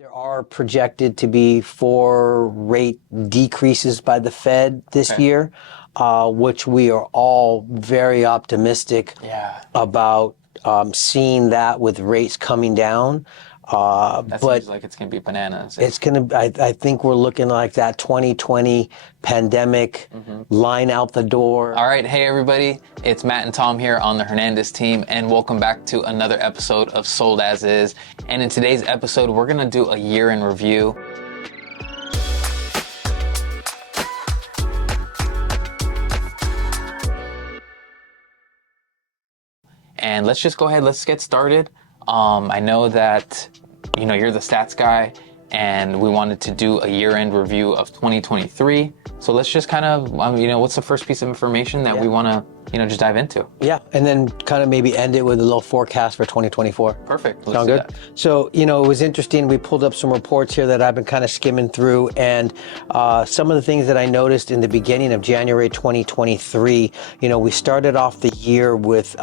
There are projected to be 4 rate decreases by the Fed this Okay. year, which we are all very optimistic Yeah, about seeing that with rates coming down. that But seems like it's gonna be bananas. it's going to, I think we're looking like that 2020 pandemic line out the door. All right, hey everybody, it's Matt and Tom here on the Hernandez team, and welcome back to another episode of Sold As Is. And in today's episode, we're gonna do a year in review. And let's just go ahead, let's get started. I know that, you're the stats guy, and we wanted to do a year-end review of 2023. So let's just kind of, what's the first piece of information that we want to, just dive into? Yeah, and then kind of maybe end it with a little forecast for 2024. Perfect. Sound good? That. So, it was interesting. We pulled up some reports here that I've been kind of skimming through, and some of the things that I noticed in the beginning of January 2023, we started off the year with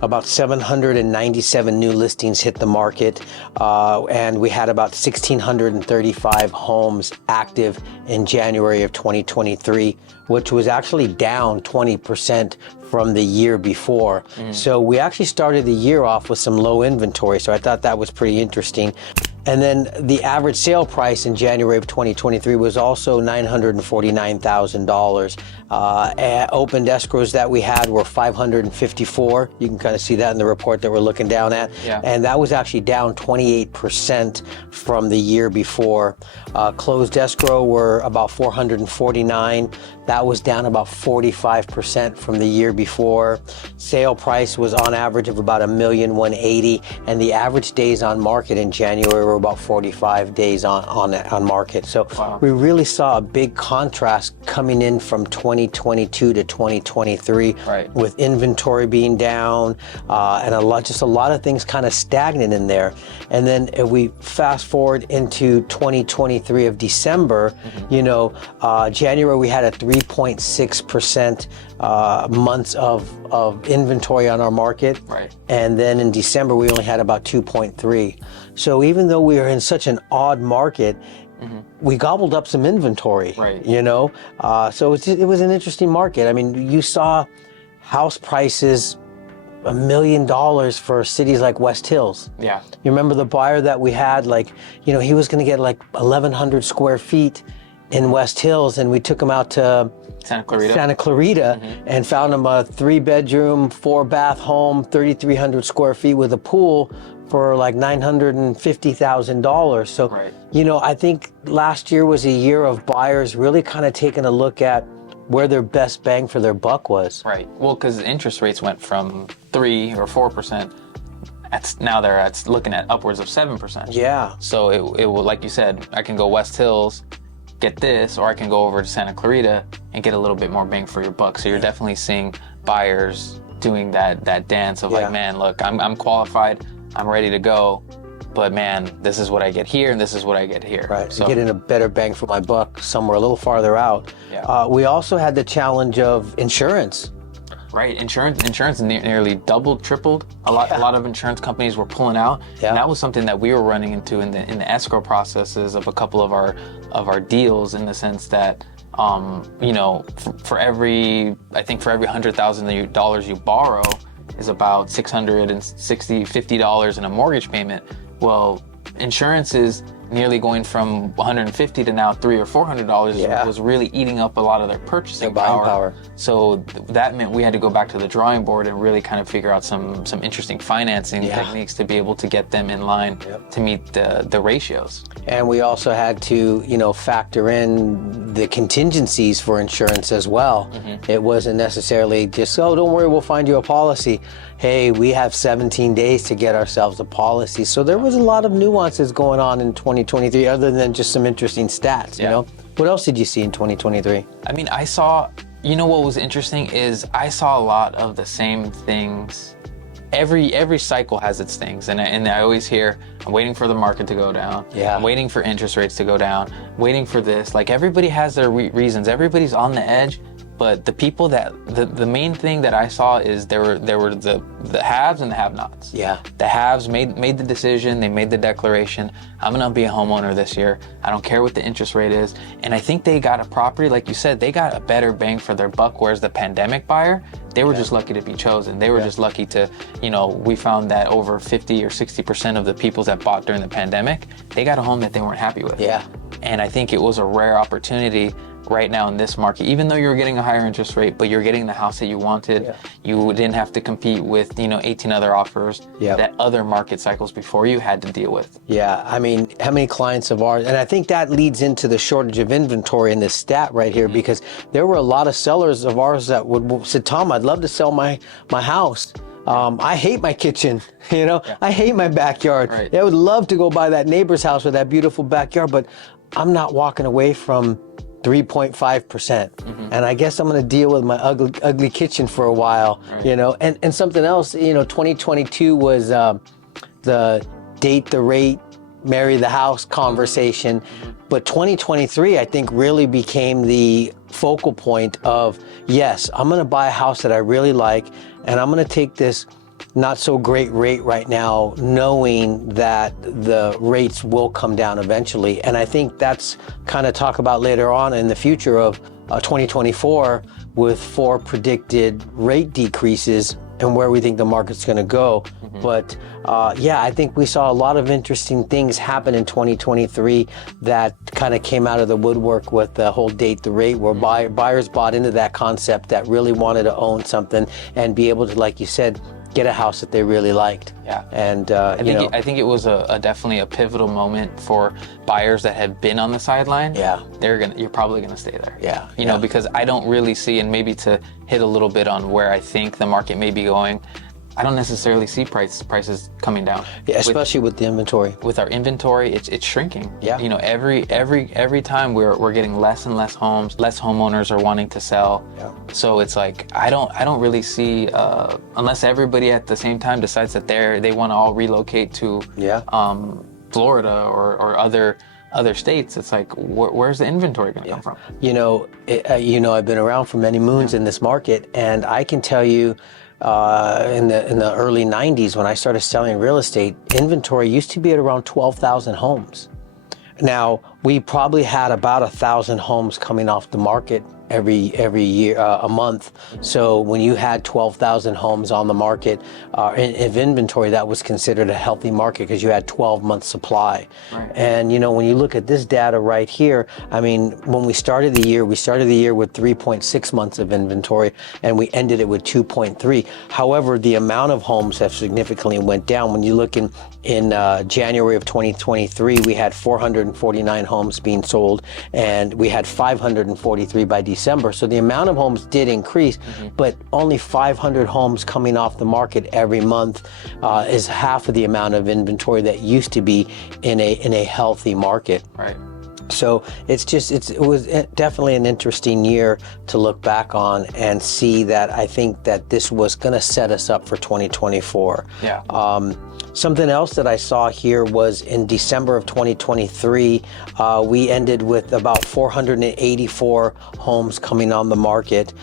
about 797 new listings hit the market, and we had about 1,635 homes active in January of 2023, which was actually down 20% from the year before. So we actually started the year off with some low inventory. So I thought that was pretty interesting. And then the average sale price in January of 2023 was also $949,000. Opened escrows that we had were 554. You can kind of see that in the report that we're looking down at. Yeah. And that was actually down 28% from the year before. Closed escrow were about 449. That was down about 45% from the year before. Sale price was on average of about $1,180,000, and the average days on market in January were about 45 days on market. So wow. We really saw a big contrast coming in from 2022 to 2023, right, with inventory being down and a lot of things kind of stagnant in there. And then if we fast forward into 2023 of December, January we had a 3.6% months of inventory on our market. Right. And then in December, we only had about 2.3. So even though we are in such an odd market, we gobbled up some inventory, right. So it was an interesting market. I mean, you saw house prices $1 million for cities like West Hills. Yeah. You remember the buyer that we had, he was going to get like 1,100 square feet in West Hills, and we took him out to Santa Clarita and found him a 3-bedroom, 4-bath home, 3,300 square feet with a pool for like $950,000. So, right. I think last year was a year of buyers really kind of taking a look at where their best bang for their buck was. Right. Well, because interest rates went from 3 or 4%. Now they're looking at upwards of 7%. Yeah. So it will, like you said, I can go West Hills, get this, or I can go over to Santa Clarita and get a little bit more bang for your buck. So you're definitely seeing buyers doing that dance of like, man, look, I'm qualified, I'm ready to go, but man, this is what I get here and this is what I get here. Right, so getting a better bang for my buck somewhere a little farther out. Yeah. We also had the challenge of insurance. Right, insurance nearly doubled, tripled. A lot of insurance companies were pulling out. Yeah. And that was something that we were running into in the escrow processes of a couple of our deals, in the sense that for every $100,000 you borrow is about $50 in a mortgage payment. Well, insurance is nearly going from $150 to now $300 or $400 was really eating up a lot of their purchasing power. So that meant we had to go back to the drawing board and really kind of figure out some interesting financing techniques to be able to get them in line to meet the ratios. And we also had to, factor in the contingencies for insurance as well. It wasn't necessarily just, oh, don't worry, we'll find you a policy. Hey, we have 17 days to get ourselves a policy. So there was a lot of nuances going on in 2023, other than just some interesting stats, What else did you see in 2023? I mean, I saw, what was interesting is I saw a lot of the same things. Every cycle has its things, and I always hear, I'm waiting for the market to go down. Yeah. I'm waiting for interest rates to go down. Waiting for this. Like, everybody has their reasons. Everybody's on the edge, But the people that the main thing that I saw is there were the haves and the have-nots. Yeah. The haves made the decision, they made the declaration, I'm gonna be a homeowner this year. I don't care what the interest rate is. And I think they got a property, like you said, they got a better bang for their buck, whereas the pandemic buyer, they were just lucky to be chosen. They were just lucky to, we found that over 50 or 60% of the people that bought during the pandemic, they got a home that they weren't happy with. Yeah. And I think it was a rare opportunity right now in this market, even though you're getting a higher interest rate, but you're getting the house that you wanted. Yeah. You didn't have to compete with, 18 other offers that other market cycles before you had to deal with. Yeah, I mean, how many clients of ours, and I think that leads into the shortage of inventory in this stat right here, because there were a lot of sellers of ours that said, Tom, I'd love to sell my house. I hate my kitchen, I hate my backyard. Right. I would love to go buy that neighbor's house with that beautiful backyard, but I'm not walking away from 3.5%. And I guess I'm going to deal with my ugly kitchen for a while, and something else, 2022 was the date the rate, marry the house conversation. But 2023, I think, really became the focal point of, yes, I'm going to buy a house that I really like, and I'm going to take this not so great rate right now, knowing that the rates will come down eventually. And I think that's kind of talk about later on in the future of 2024 with 4 predicted rate decreases and where we think the market's going to go. But I think we saw a lot of interesting things happen in 2023 that kind of came out of the woodwork with the whole date the rate, where buyers bought into that concept that really wanted to own something and be able to, like you said, get a house that they really liked. Yeah. And I think it was definitely a pivotal moment for buyers that had been on the sideline. Yeah. You're probably gonna stay there. Yeah. You know, because I don't really see, and maybe to hit a little bit on where I think the market may be going, I don't necessarily see prices coming down. Yeah, especially with the inventory. With our inventory, it's shrinking. Yeah. Every time we're getting less and less homes, less homeowners are wanting to sell. Yeah. So it's like I don't really see unless everybody at the same time decides that they want to all relocate to Florida or other states. It's like where's the inventory going to come from? I've been around for many moons in this market, and I can tell you. In the early 90s, when I started selling real estate, inventory used to be at around 12,000 homes. Now, we probably had about 1,000 homes coming off the market every year, a month. So when you had 12,000 homes on the market of inventory, that was considered a healthy market because you had 12 months supply. Right. And when you look at this data right here, I mean, when we started the year with 3.6 months of inventory, and we ended it with 2.3. However, the amount of homes have significantly went down. When you look in January of 2023, we had 449 homes being sold, and we had 543 by December. So the amount of homes did increase, but only 500 homes coming off the market every month is half of the amount of inventory that used to be in a healthy market. Right. So it was definitely an interesting year to look back on and see that I think that this was going to set us up for 2024. Yeah. Something else that I saw here was in December of 2023, we ended with about 484 homes coming on the market,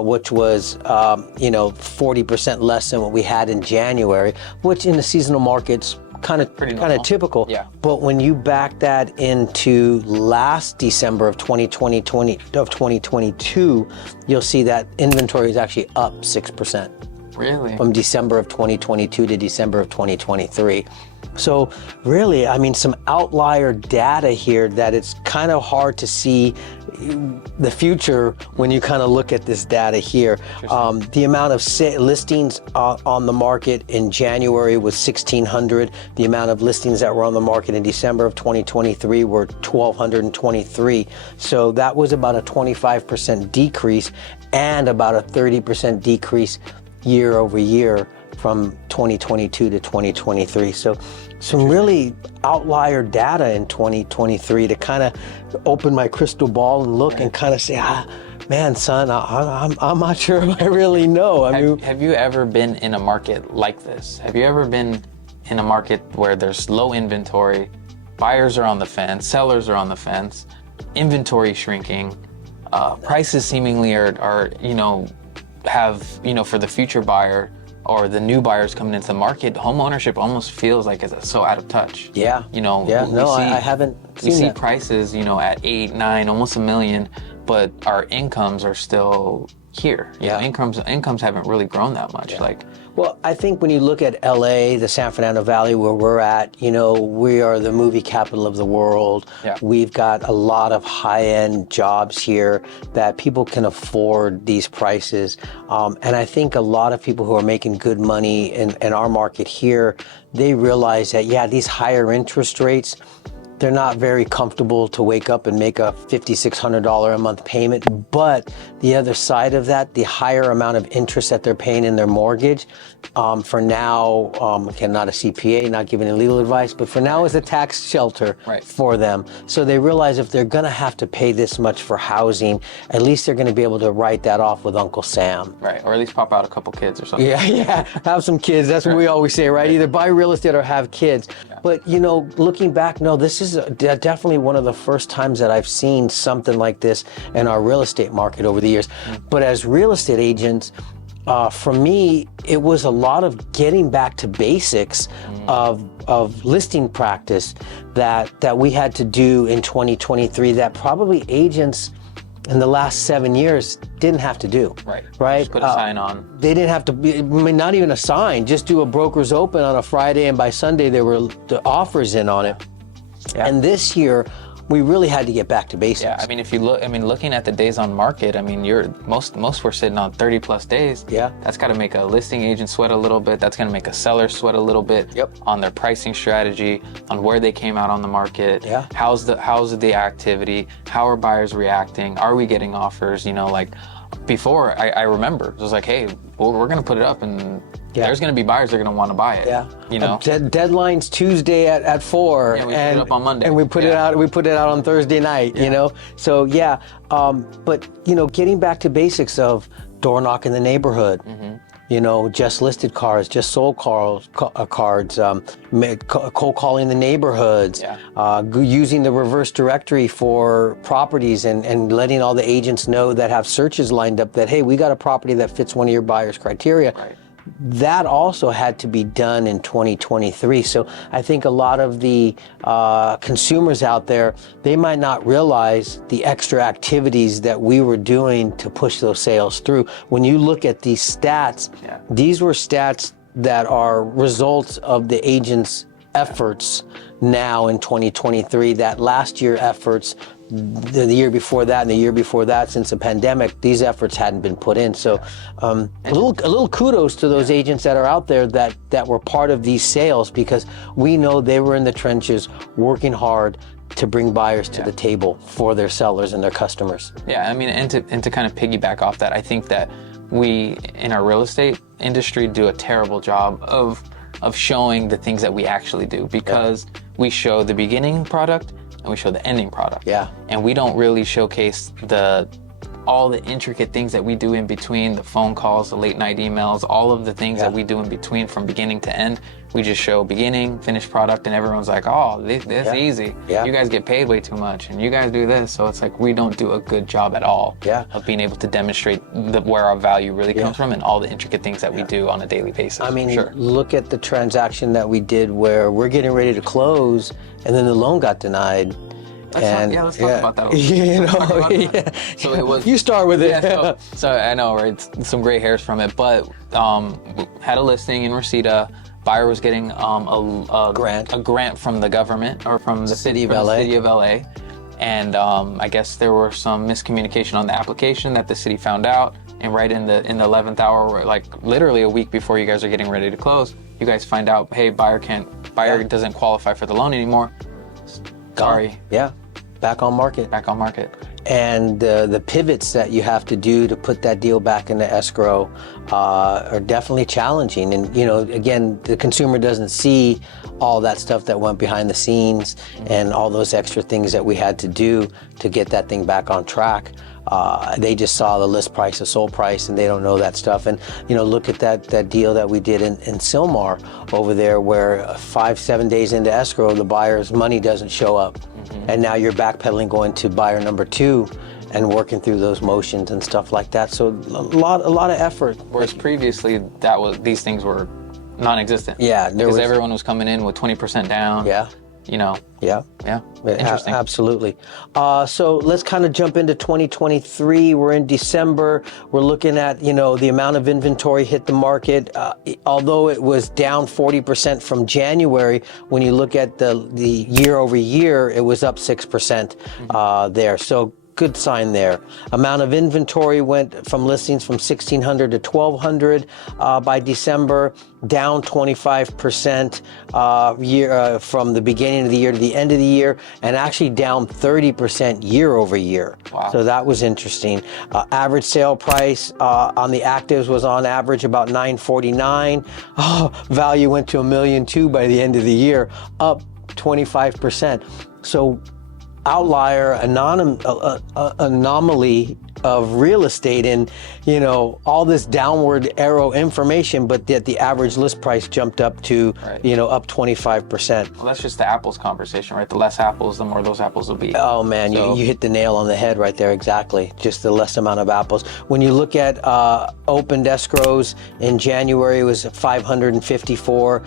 which was 40% less than what we had in January, which in the seasonal markets kind of typical. Yeah. But when you back that into last December of 2022, you'll see that inventory is actually up 6%. Really? From December of 2022 to December of 2023. So really, I mean, some outlier data here that it's kind of hard to see the future when you kind of look at this data here. The amount of listings on the market in January was 1,600. The amount of listings that were on the market in December of 2023 were 1,223. So that was about a 25% decrease and about a 30% decrease year over year from 2022 to 2023. So some really outlier data in 2023 to kind of open my crystal ball and look and kind of say, man, son, I'm not sure if I really know. Have you ever been in a market like this? Have you ever been in a market where there's low inventory, buyers are on the fence, sellers are on the fence, inventory shrinking, prices seemingly are have, for the future buyer or the new buyers coming into the market, home ownership almost feels like it's so out of touch. Yeah. I haven't seen we see that. prices, at 8, 9, almost $1 million, but our incomes are still here. Incomes haven't really grown that much. Well, I think when you look at LA, the San Fernando Valley, where we're at, we are the movie capital of the world. Yeah. We've got a lot of high-end jobs here that people can afford these prices. And I think a lot of people who are making good money in our market here, they realize that, these higher interest rates, they're not very comfortable to wake up and make a $5,600 a month payment. But the other side of that, the higher amount of interest that they're paying in their mortgage, for now, again, not a CPA, not giving any legal advice, but for now is a tax shelter for them. So they realize if they're going to have to pay this much for housing, at least they're going to be able to write that off with Uncle Sam. Right, or at least pop out a couple kids or something. Yeah, have some kids. That's what we always say, right? Either buy real estate or have kids. Yeah. But, looking back, no, this is definitely one of the first times that I've seen something like this in our real estate market over the years. But as real estate agents, for me, it was a lot of getting back to basics of listing practice that we had to do in 2023 that probably agents in the last 7 years didn't have to do. Right. Just put a sign on. They didn't have to be, not even a sign, just do a broker's open on a Friday, and by Sunday there were the offers in on it. Yeah. And this year, we really had to get back to basics. Yeah, if you look, looking at the days on market, most were sitting on 30 plus days. Yeah. That's got to make a listing agent sweat a little bit. That's going to make a seller sweat a little bit. Yep. On their pricing strategy, on where they came out on the market. Yeah. How's the activity? How are buyers reacting? Are we getting offers? Before, I remember, it was like, hey, we're going to put it up and there's going to be buyers that are going to want to buy it. Yeah. Deadline's Tuesday at 4. Yeah, we put it up on Monday. And we put it out on Thursday night, So, but, getting back to basics of door knock in the neighborhood, just listed cars, just sold cards, cold calling the neighborhoods, using the reverse directory for properties and letting all the agents know that have searches lined up that, hey, we got a property that fits one of your buyer's criteria. Right. That also had to be done in 2023. So I think a lot of the consumers out there, they might not realize the extra activities that we were doing to push those sales through. When you look at these stats, these were stats that are results of the agents' efforts now in 2023, that last year efforts, the year before that and the year before that, since the pandemic, these efforts hadn't been put in. So a little kudos to those agents that are out there that were part of these sales, because we know they were in the trenches working hard to bring buyers to the table for their sellers and their customers. Yeah, and to kind of piggyback off that, I think that we in our real estate industry do a terrible job of showing the things that we actually do, because we show the beginning product and we show the ending product. Yeah. And we don't really showcase all the intricate things that we do in between, the phone calls, the late night emails, all of the things that we do in between from beginning to end. We just show beginning, finished product, and everyone's like, oh, that's easy. Yeah. You guys get paid way too much, and you guys do this. So it's like we don't do a good job at all of being able to demonstrate where our value really comes from and all the intricate things that we do on a daily basis. Look at the transaction that we did where we're getting ready to close, and then the loan got denied. Let's talk about that. So it was. You start with it. Yeah, so I know, right? Some gray hairs from it, but had a listing in Reseda. Buyer was getting a grant from the government or from the city of LA. And I guess there were some miscommunication on the application that the city found out. And right in the 11th hour, like literally a week before you guys are getting ready to close, you guys find out, hey, buyer doesn't qualify for the loan anymore. Sorry. Yeah. Back on market. And the pivots that you have to do to put that deal back into escrow are definitely challenging. And, again, the consumer doesn't see all that stuff that went behind the scenes and all those extra things that we had to do to get that thing back on track. They just saw the list price, the sold price, and they don't know that stuff. And, you know, look at that deal that we did in Sylmar over there, where 5-7 days into escrow, the buyer's money doesn't show up. And now you're backpedaling, going to buyer number 2 and working through those motions and stuff like that. So a lot of effort. Whereas previously, these things were non-existent. Yeah. Because everyone was coming in with 20% down. Yeah. You know. Yeah. Interesting. Absolutely. So let's kind of jump into 2023. We're in December. We're looking at, you know, the amount of inventory hit the market. Although it was down 40% from January, when you look at the year over year, it was up 6% there. So good sign there. Amount of inventory went from listings from 1,600 to 1,200 by December, down 25% from the beginning of the year to the end of the year, and actually down 30% year over year. Wow. So that was interesting. Average sale price on the actives was on average about $949. Value went to $1.2 million by the end of the year, up 25%. So outlier, anomaly of real estate, and, you know, all this downward arrow information, but yet the average list price jumped up to, you know, up 25%. Well, that's just the apples conversation, right? The less apples, the more those apples will be. Oh man, so you hit the nail on the head right there, exactly. Just the less amount of apples. When you look at opened escrows in January, it was 554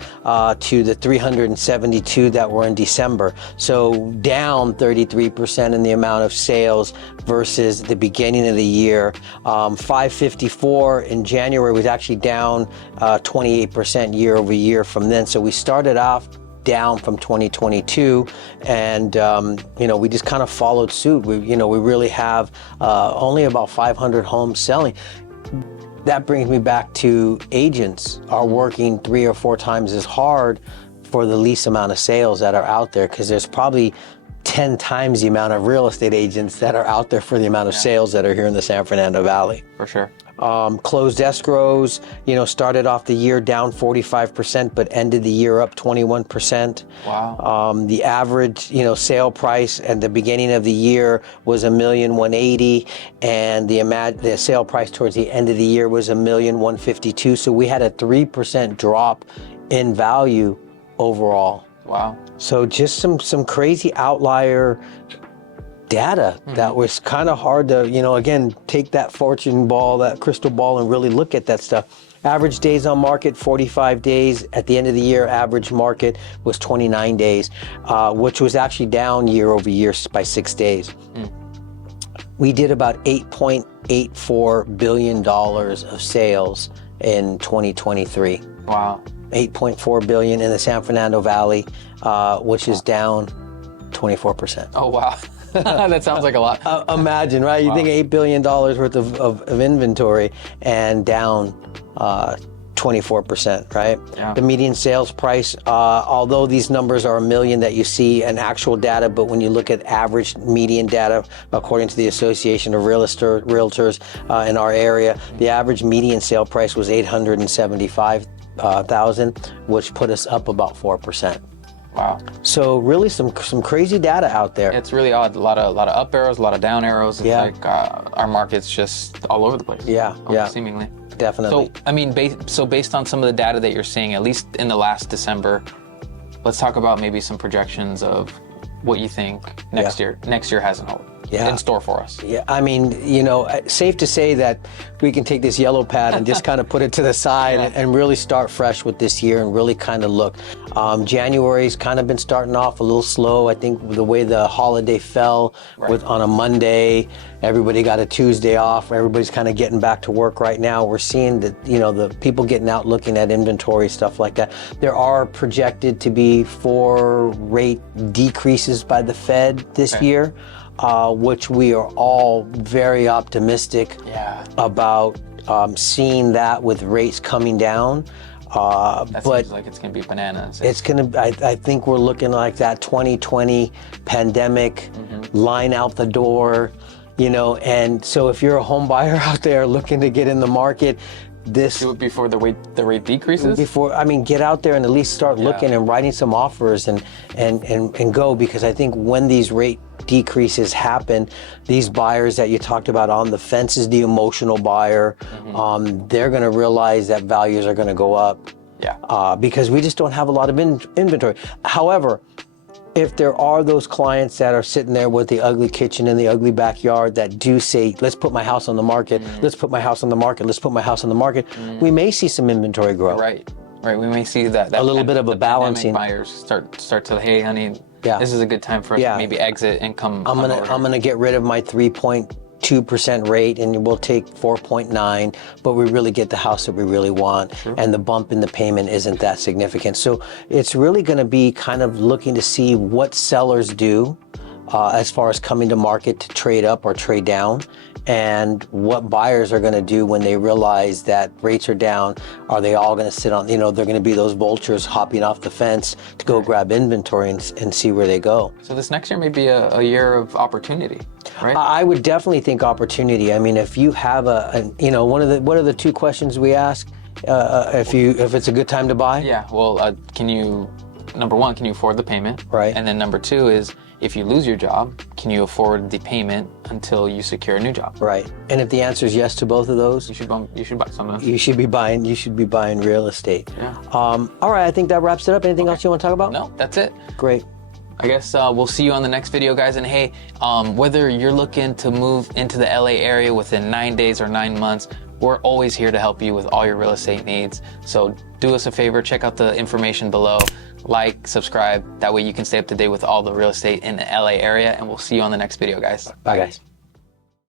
to the 372 that were in December. So down 33% in the amount of sales versus the beginning of the year. 554 in January was actually down 28% year over year from then. So we started off down from 2022, and you know, we just kind of followed suit. We really have only about 500 homes selling. That brings me back to agents are working 3 or 4 times as hard for the least amount of sales that are out there, because there's probably 10 times the amount of real estate agents that are out there for the amount of sales that are here in the San Fernando Valley. For sure. Closed escrows, you know, started off the year down 45%, but ended the year up 21%. Wow. The average, you know, sale price at the beginning of the year was $1,180,000, and the sale price towards the end of the year was $1,152,000. So we had a 3% drop in value overall. Wow. So just some crazy outlier data that was kind of hard to, you know, again, take that fortune ball, that crystal ball, and really look at that stuff. Average days on market, 45 days. At the end of the year, average market was 29 days, which was actually down year over year by 6 days. We did about $8.84 billion of sales in 2023. Wow. 8.4 billion in the San Fernando Valley, which is down 24%. Oh, wow. That sounds like a lot. Imagine, right? You think $8 billion worth of inventory and down 24%, right? Yeah. The median sales price, although these numbers are $1 million that you see in actual data, but when you look at average median data, according to the Association of Realtors in our area, the average median sale price was $875,000, which put us up about 4%. Wow. So really some crazy data out there. It's really odd. A lot of up arrows, a lot of down arrows. It's like our market's just all over the place. Yeah. Seemingly. Definitely. So I mean, based on some of the data that you're seeing, at least in the last December, let's talk about maybe some projections of what you think next year has in store for us. Yeah, I mean, you know, safe to say that we can take this yellow pad and just kind of put it to the side and really start fresh with this year and really kind of look. January's kind of been starting off a little slow. I think the way the holiday fell on a Monday, everybody got a Tuesday off. Everybody's kind of getting back to work right now. We're seeing that, you know, the people getting out looking at inventory, stuff like that. There are projected to be 4 rate decreases by the Fed this year. Which we are all very optimistic about seeing that with rates coming down. That seems like it's going to be bananas. It's going to, I think we're looking like that 2020 pandemic, line out the door, you know, and so if you're a home buyer out there looking to get in the market, this. Do it before the rate decreases? Get out there and at least start looking and writing some offers and go, because I think when these rate decreases happen, these buyers that you talked about on the fence is the emotional buyer. They're going to realize that values are going to go up. Because we just don't have a lot of inventory. However, if there are those clients that are sitting there with the ugly kitchen and the ugly backyard that do say, let's put my house on the market, let's put my house on the market, let's put my house on the market, we may see some inventory grow. Right. We may see that a little bit of a balancing. Buyers start to, hey, honey, this is a good time for us to maybe exit and come. I'm gonna get rid of my 3.2% rate and we'll take 4.9, but we really get the house that we really want, and the bump in the payment isn't that significant. So it's really going to be kind of looking to see what sellers do as far as coming to market to trade up or trade down, and what buyers are going to do when they realize that rates are down. Are they all going to sit on, they're going to be those vultures hopping off the fence to go grab inventory and see where they go. So this next year may be a year of opportunity, right? I would definitely think opportunity. I mean, if you have what are the two questions we ask? If it's a good time to buy? Yeah, well, number one, can you afford the payment? Right. And then number two is, if you lose your job, can you afford the payment until you secure a new job? Right. And if the answer is yes to both of those, you should buy something. You should be buying real estate. Yeah. All right, I think that wraps it up. Anything else you want to talk about? No, that's it. Great. I guess we'll see you on the next video, guys. And hey, whether you're looking to move into the LA area within 9 days or 9 months, we're always here to help you with all your real estate needs. So do us a favor, check out the information below, like, subscribe. That way you can stay up to date with all the real estate in the LA area, and we'll see you on the next video, guys. Bye, guys.